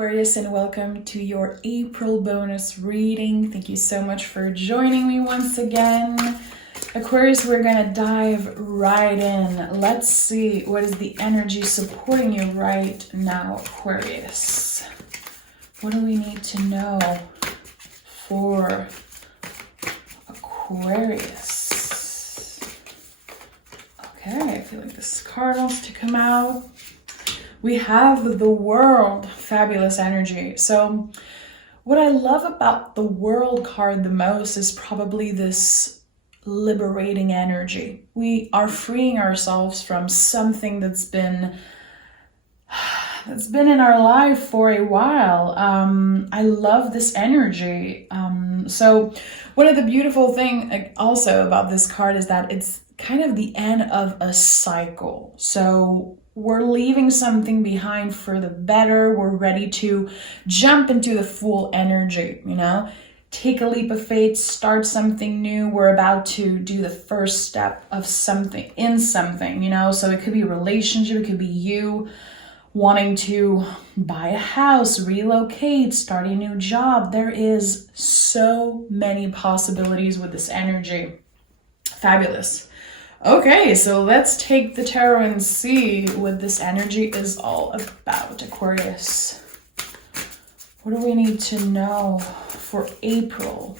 Aquarius, and welcome to your April bonus reading. Thank you so much for joining me once again. Aquarius, we're gonna dive right in. Let's see what is the energy supporting you right now, Aquarius. What do we need to know for Aquarius? Okay, I feel like this card wants to come out. We have the World, fabulous energy. So what I love about the World card the most is probably this liberating energy. We are freeing ourselves from something that's been in our life for a while. I love this energy. So one of the beautiful things also about this card is that it's kind of the end of a cycle. So we're leaving something behind for the better. We're ready to jump into the full energy, take a leap of faith, start something new. We're about to do the first step of something, so it could be a relationship, it could be you wanting to buy a house, relocate, start a new job. There is so many possibilities with this energy. Fabulous. Okay, so let's take the tarot and see what this energy is all about, Aquarius. What do we need to know for April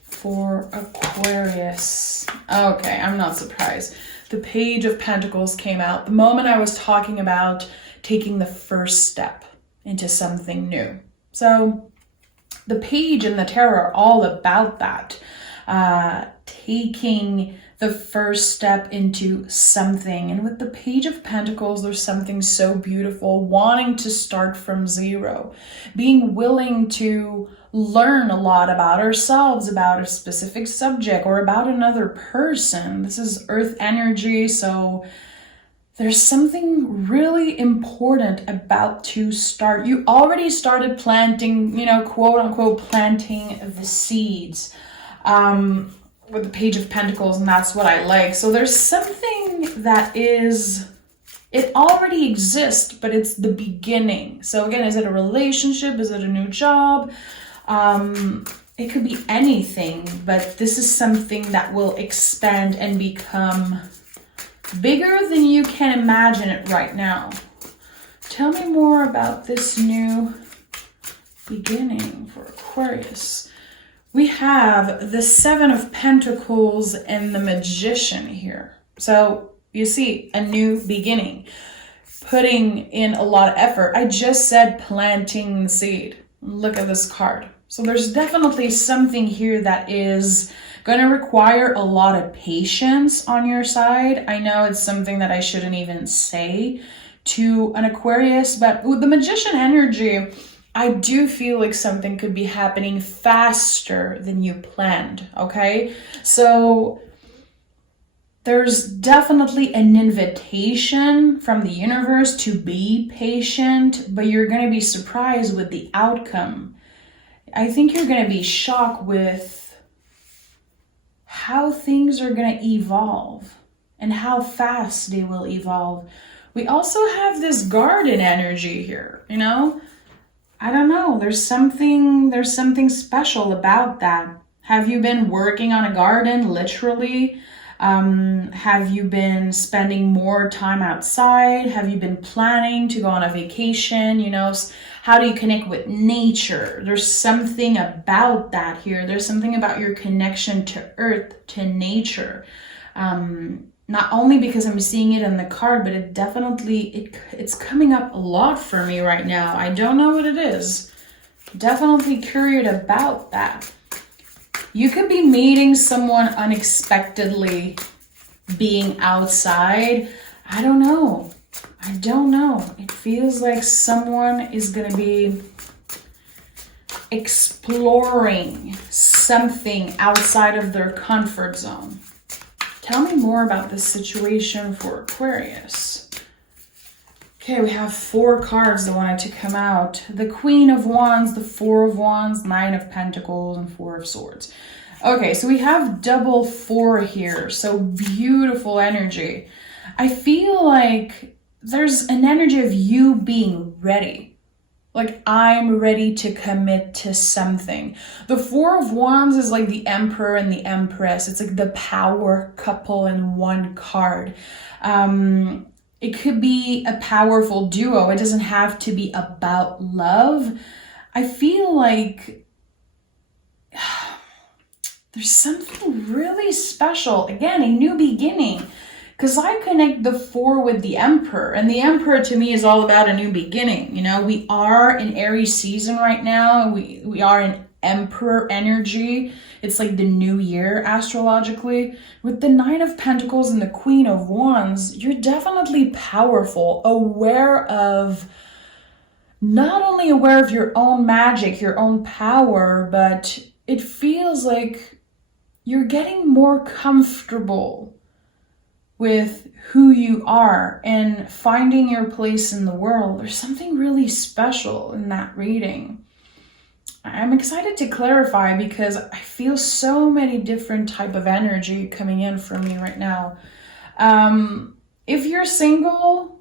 for Aquarius? Okay, I'm not surprised. The Page of Pentacles came out the moment I was talking about taking the first step into something new. So the Page and the Tarot are all about that, taking the first step into something. And with the Page of Pentacles, there's something so beautiful, wanting to start from zero, being willing to learn a lot about ourselves, about a specific subject, or about another person. This is Earth energy, so there's something really important about to start. You already started planting, quote unquote, planting the seeds. With the Page of Pentacles, and that's what I like. So there's something that it already exists, but it's the beginning. So again, is it a relationship? Is it a new job? It could be anything, but this is something that will expand and become bigger than you can imagine it right now. Tell me more about this new beginning for Aquarius. We have the Seven of Pentacles and the Magician here. So you see, a new beginning, putting in a lot of effort. I just said planting the seed. Look at this card. So there's definitely something here that is going to require a lot of patience on your side. I know it's something that I shouldn't even say to an Aquarius, but with the Magician energy, I do feel like something could be happening faster than you planned, okay? So there's definitely an invitation from the universe to be patient, but you're going to be surprised with the outcome. I think you're going to be shocked with how things are going to evolve and how fast they will evolve. We also have this garden energy here, I don't know. There's something special about that. Have you been working on a garden, literally? Have you been spending more time outside? Have you been planning to go on a vacation? How do you connect with nature? There's something about that here. There's something about your connection to earth, to nature. Not only because I'm seeing it in the card, but it's coming up a lot for me right now. I don't know what it is. Definitely curious about that. You could be meeting someone unexpectedly, being outside. I don't know. It feels like someone is going to be exploring something outside of their comfort zone. Tell me more about this situation for Aquarius. Okay, we have 4 cards that wanted to come out. The Queen of Wands, the Four of Wands, Nine of Pentacles, and Four of Swords. Okay, so we have double 4 here. So beautiful energy. I feel like there's an energy of you being ready. Like, I'm ready to commit to something. The Four of Wands is like the Emperor and the Empress. It's like the power couple in one card. It could be a powerful duo. It doesn't have to be about love. I feel like there's something really special. Again, a new beginning. Because I connect the Four with the Emperor. And the Emperor to me is all about a new beginning. You know, we are in Aries season right now. We are in Emperor energy. It's like the new year astrologically. With the Nine of Pentacles and the Queen of Wands, you're definitely powerful, not only aware of your own magic, your own power, but it feels like you're getting more comfortable with who you are and finding your place in the world. There's something really special in that reading. I'm excited to clarify because I feel so many different type of energy coming in from me right now. If you're single,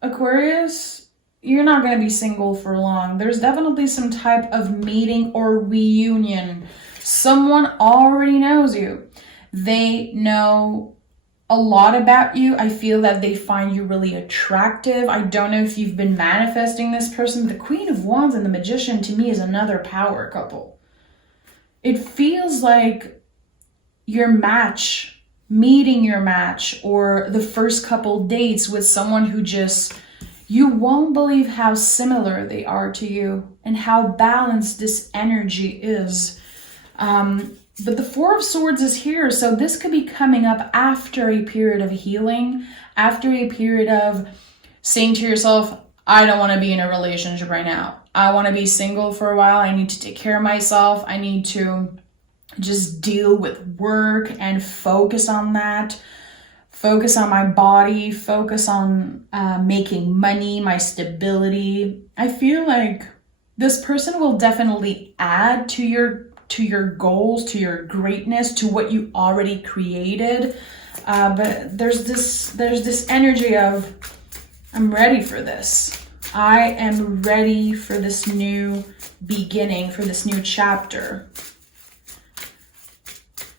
Aquarius, you're not going to be single for long. There's definitely some type of meeting or reunion. Someone already knows you. They know a lot about you. I feel that they find you really attractive. I don't know if you've been manifesting this person. The Queen of Wands and the Magician to me is another power couple. It feels like your match, meeting your match, or the first couple dates with someone who you won't believe how similar they are to you and how balanced this energy is. But the Four of Swords is here, so this could be coming up after a period of healing, after a period of saying to yourself, I don't want to be in a relationship right now. I want to be single for a while. I need to take care of myself. I need to just deal with work and focus on that. Focus on my body, focus on making money, my stability. I feel like this person will definitely add to your goals, to your greatness, to what you already created. But there's this energy of, I'm ready for this. I am ready for this new beginning, for this new chapter.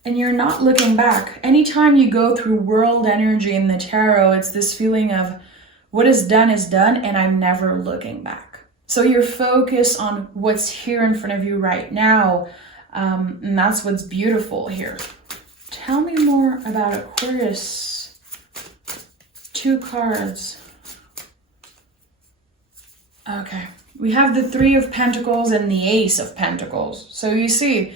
And you're not looking back. Anytime you go through world energy in the tarot, it's this feeling of what is done, and I'm never looking back. So you're focused on what's here in front of you right now. And that's what's beautiful here. Tell me more about Aquarius. 2 cards. Okay. We have the Three of Pentacles and the Ace of Pentacles. So you see,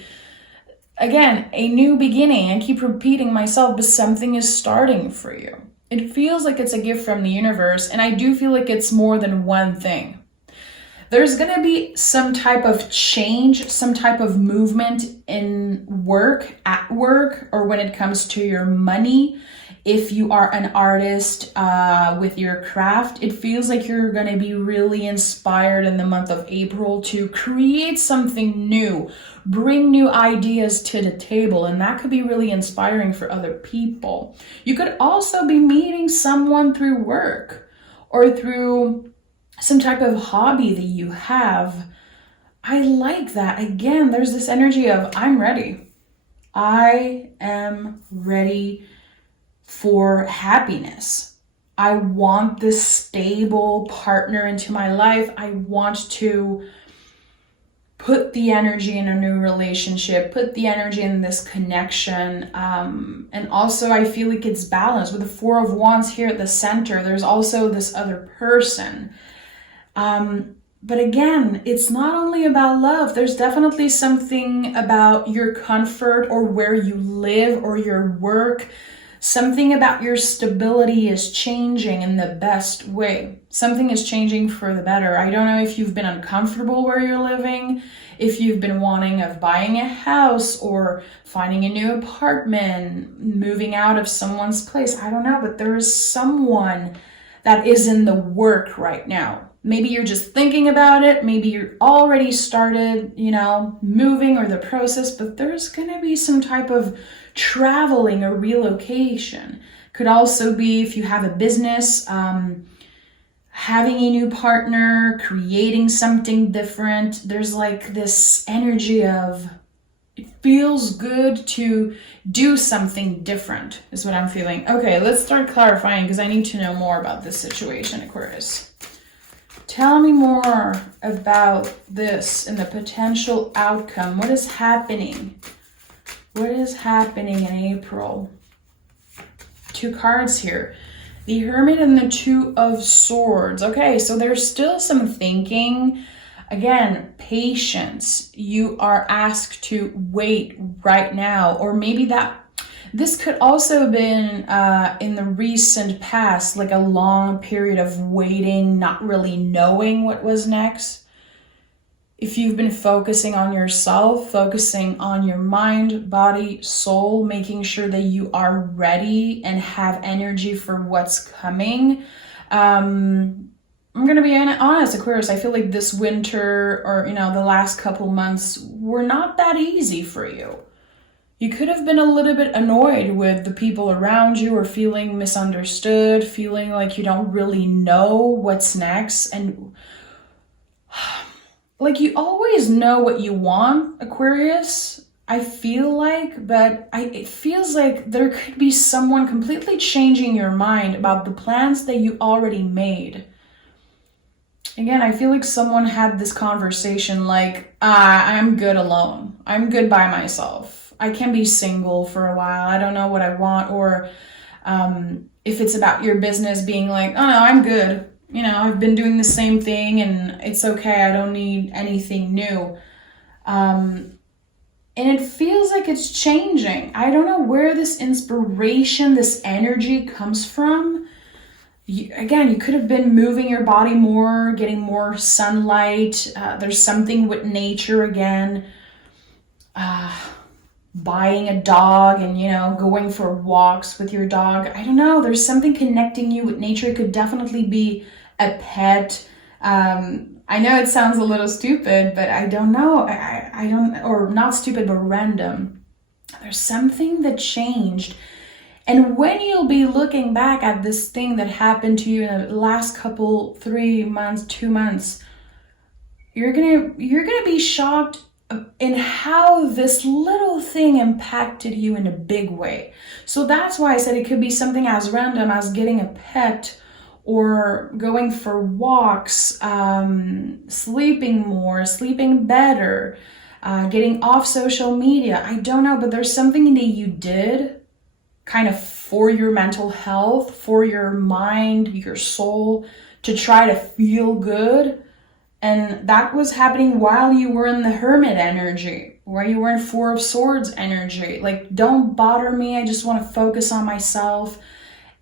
again, a new beginning. I keep repeating myself, but something is starting for you. It feels like it's a gift from the universe, and I do feel like it's more than one thing. There's going to be some type of change, some type of movement in work, at work, or when it comes to your money. If you are an artist with your craft, it feels like you're going to be really inspired in the month of April to create something new, bring new ideas to the table, and that could be really inspiring for other people. You could also be meeting someone through work or through some type of hobby that you have. I like that. Again, there's this energy of, I'm ready. I am ready for happiness. I want this stable partner into my life. I want to put the energy in a new relationship, put the energy in this connection. And also I feel like it's balanced. With the Four of Wands here at the center, there's also this other person. But again, it's not only about love. There's definitely something about your comfort or where you live or your work. Something about your stability is changing in the best way. Something is changing for the better. I don't know if you've been uncomfortable where you're living, if you've been wanting of buying a house or finding a new apartment, moving out of someone's place. I don't know, but there is someone that is in the work right now. Maybe you're just thinking about it. Maybe you're already started, moving or the process, but there's going to be some type of traveling or relocation. Could also be if you have a business, having a new partner, creating something different. There's like this energy of it feels good to do something different is what I'm feeling. Okay, let's start clarifying because I need to know more about this situation, Aquarius. Tell me more about this and the potential outcome. What is happening? What is happening in April? 2 cards here. The Hermit and the 2 of Swords. Okay, so there's still some thinking. Again, patience. You are asked to wait right now. Or maybe this could also have been in the recent past, like a long period of waiting, not really knowing what was next. If you've been focusing on yourself, focusing on your mind, body, soul, making sure that you are ready and have energy for what's coming. I'm going to be honest, Aquarius, I feel like this winter or, the last couple months were not that easy for you. You could have been a little bit annoyed with the people around you or feeling misunderstood, feeling like you don't really know what's next. And like you always know what you want, Aquarius, I feel like, but it feels like there could be someone completely changing your mind about the plans that you already made. Again, I feel like someone had this conversation like, I'm good alone. I'm good by myself. I can be single for a while. I don't know what I want. Or if it's about your business being like, oh no, I'm good. I've been doing the same thing and it's okay. I don't need anything new. And it feels like it's changing. I don't know where this inspiration, this energy comes from. You could have been moving your body more, getting more sunlight. There's something with nature again. Buying a dog and, going for walks with your dog. I don't know. There's something connecting you with nature. It could definitely be a pet. I know it sounds a little stupid, but I don't know. I don't, or not stupid, but random. There's something that changed. And when you'll be looking back at this thing that happened to you in the last couple, 3 months, 2 months, you're gonna be shocked in how this little thing impacted you in a big way. So that's why I said it could be something as random as getting a pet or going for walks, sleeping more, sleeping better, getting off social media. I don't know, but there's something that you did kind of for your mental health, for your mind, your soul, to try to feel good. And that was happening while you were in the Hermit energy, while you were in 4 of Swords energy. Like, don't bother me. I just want to focus on myself.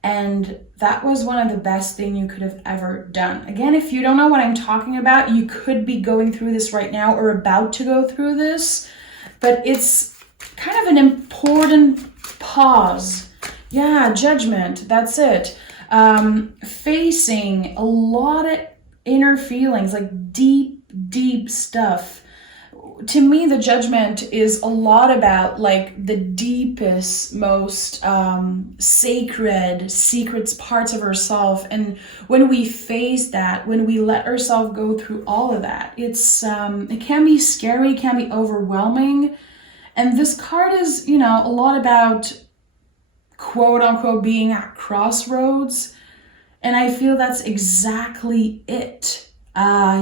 And that was one of the best things you could have ever done. Again, if you don't know what I'm talking about, you could be going through this right now or about to go through this. But it's kind of an important pause. Yeah, judgment. That's it. Facing a lot of inner feelings, like deep stuff. To me, the judgment is a lot about like the deepest, most sacred, secret parts of ourselves. And when we face that, when we let ourselves go through all of that, it's it can be scary, it can be overwhelming. And this card is, a lot about quote unquote being at crossroads. And I feel that's exactly it.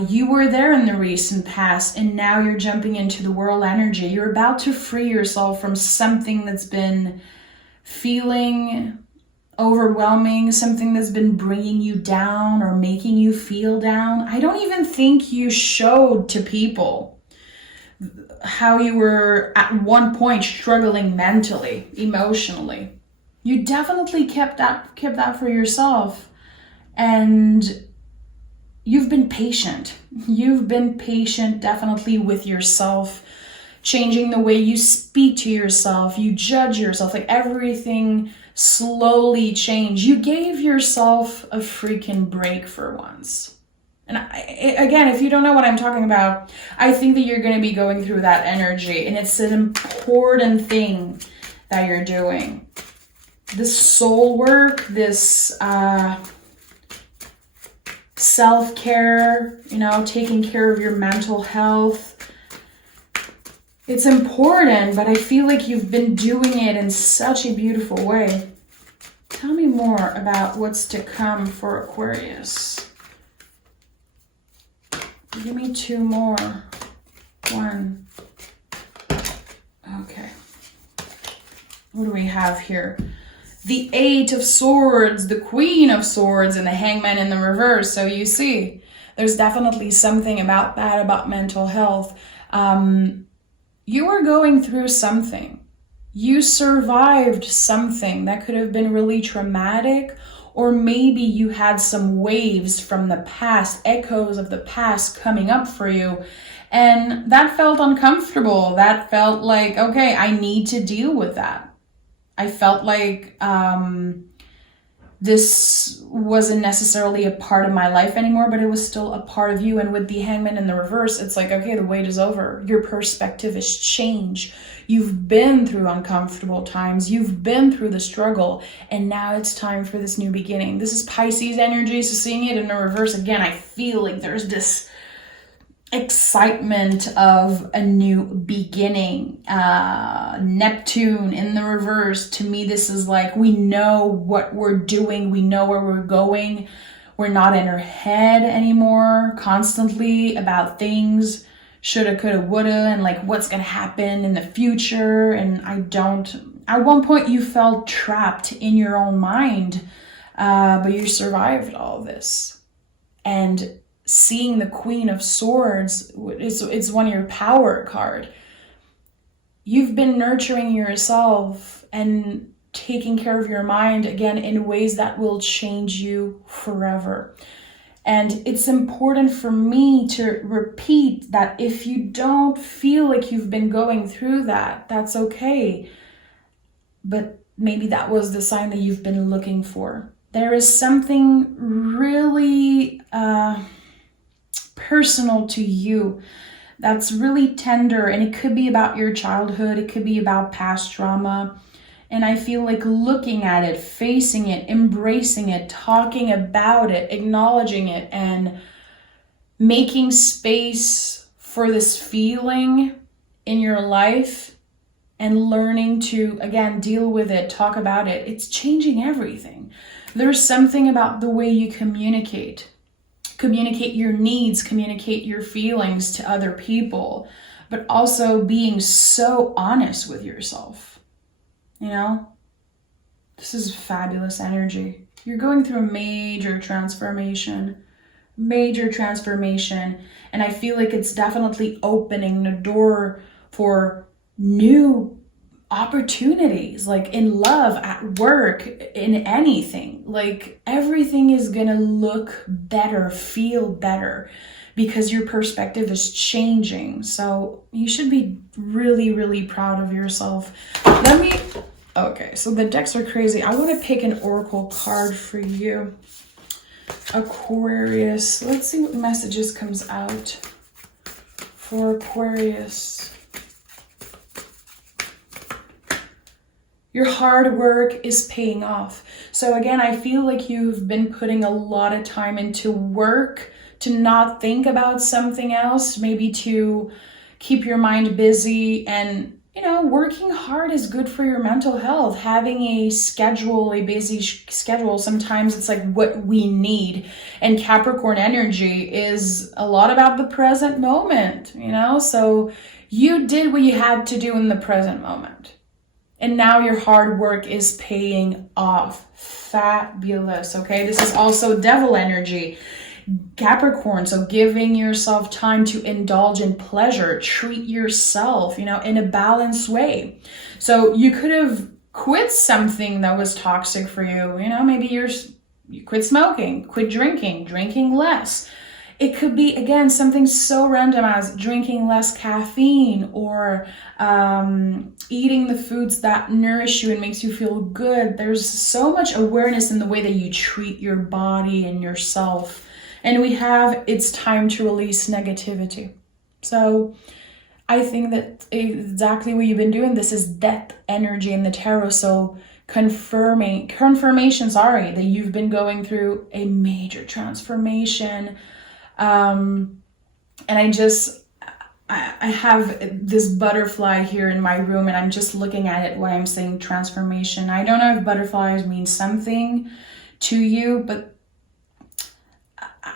You were there in the recent past and now you're jumping into the world energy. You're about to free yourself from something that's been feeling overwhelming, something that's been bringing you down or making you feel down. I don't even think you showed to people how you were at one point struggling mentally, emotionally. You definitely kept that for yourself. And you've been patient. You've been patient definitely with yourself, changing the way you speak to yourself, you judge yourself, like everything slowly changed. You gave yourself a freaking break for once. And again, if you don't know what I'm talking about, I think that you're going to be going through that energy, and it's an important thing that you're doing. This soul work, this self-care, you know, taking care of your mental health. It's important, but I feel like you've been doing it in such a beautiful way. Tell me more about what's to come for Aquarius. Give me 2 more. 1. Okay. What do we have here? The 8 of Swords, the Queen of Swords, and the Hangman in the reverse. So you see, there's definitely something about that, about mental health. You were going through something. You survived something that could have been really traumatic, or maybe you had some waves from the past, echoes of the past coming up for you. And that felt uncomfortable. That felt like, okay, I need to deal with that. I felt like this wasn't necessarily a part of my life anymore, but it was still a part of you. And with the Hangman in the reverse, it's like, okay, the wait is over. Your perspective has changed. You've been through uncomfortable times. You've been through the struggle. And now it's time for this new beginning. This is Pisces energy. So seeing it in the reverse, again, I feel like there's this excitement of a new beginning. Neptune in the reverse, to me this is like, we know what we're doing, we know where we're going. We're not in our head anymore constantly about things, shoulda, coulda, woulda, and like what's gonna happen in the future. And at one point you felt trapped in your own mind, but you survived all this. And seeing the Queen of Swords, it's one of your power card. You've been nurturing yourself and taking care of your mind, again, in ways that will change you forever. And it's important for me to repeat that if you don't feel like you've been going through that, that's okay. But maybe that was the sign that you've been looking for. There is something really personal to you that's really tender, and it could be about your childhood, it could be about past trauma. And I feel like looking at it, facing it, embracing it, talking about it, acknowledging it, and making space for this feeling in your life and learning to, again, deal with it, talk about it. It's changing everything. There's something about the way you communicate your needs, communicate your feelings to other people, but also being so honest with yourself. You know, this is fabulous energy. You're going through a major transformation. And I feel like it's definitely opening the door for new opportunities, like in love, at work, in anything. Like everything is gonna look better, feel better, because your perspective is changing. So you should be really, really proud of yourself. Okay, so the decks are crazy. I want to pick an oracle card for you, Aquarius. Let's see what messages comes out for Aquarius. Your hard work is paying off. So again, I feel like you've been putting a lot of time into work to not think about something else, maybe to keep your mind busy. And you know, working hard is good for your mental health. Having a schedule, a busy schedule, sometimes it's like what we need. And Capricorn energy is a lot about the present moment, you know? So you did what you had to do in the present moment. And now your hard work is paying off. Fabulous, okay? This is also devil energy. Capricorn, so giving yourself time to indulge in pleasure, treat yourself, you know, in a balanced way. So you could have quit something that was toxic for you, you know, maybe you quit smoking, quit drinking less. It could be, again, something so random as drinking less caffeine, or eating the foods that nourish you and makes you feel good. There's so much awareness in the way that you treat your body and yourself. And we have, it's time to release negativity. So I think that exactly what you've been doing, this is death energy in the tarot. So confirmation, sorry, that you've been going through a major transformation. And I have this butterfly here in my room, and I'm just looking at it while I'm saying transformation. I don't know if butterflies mean something to you, but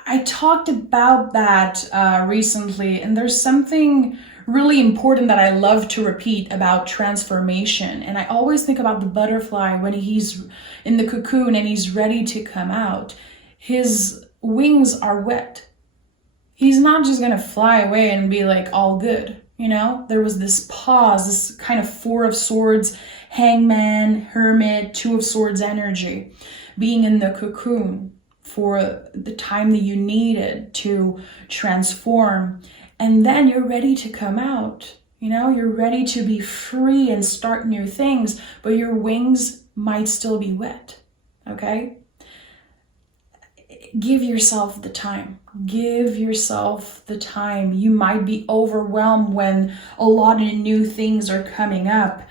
I talked about that recently, and there's something really important that I love to repeat about transformation. And I always think about the butterfly when he's in the cocoon and he's ready to come out. His wings are wet. He's not just gonna fly away and be like all good, you know? There was this pause, this kind of Four of Swords, Hangman, Hermit, Two of Swords energy, being in the cocoon for the time that you needed to transform. And then you're ready to come out, you know? You're ready to be free and start new things, but your wings might still be wet, okay? Give yourself the time. Give yourself the time. You might be overwhelmed when a lot of new things are coming up,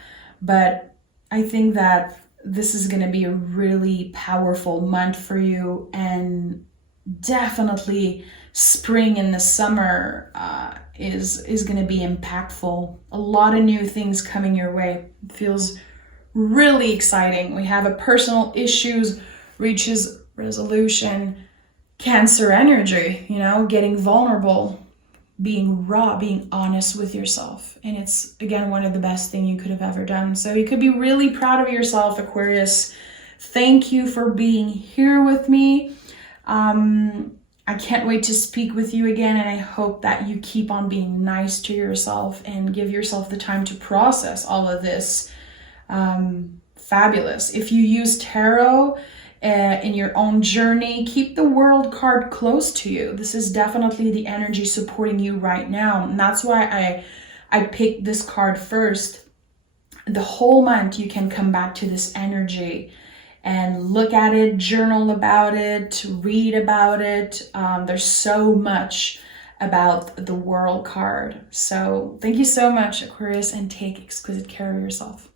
but I think that this is going to be a really powerful month for you, and definitely spring and the summer is going to be impactful. A lot of new things coming your way. It feels really exciting. We have a personal issues reaches resolution, Cancer energy, you know, getting vulnerable, being raw, being honest with yourself. And it's, again, one of the best things you could have ever done. So you could be really proud of yourself, Aquarius. Thank you for being here with me. I can't wait to speak with you again, and I hope that you keep on being nice to yourself and give yourself the time to process all of this. Fabulous. If you use tarot in your own journey, keep the World card close to you. This is definitely the energy supporting you right now, and that's why I picked this card first. The whole month you can come back to this energy and look at it, journal about it, read about it. There's so much about the World card. So thank you so much, Aquarius, and take exquisite care of yourself.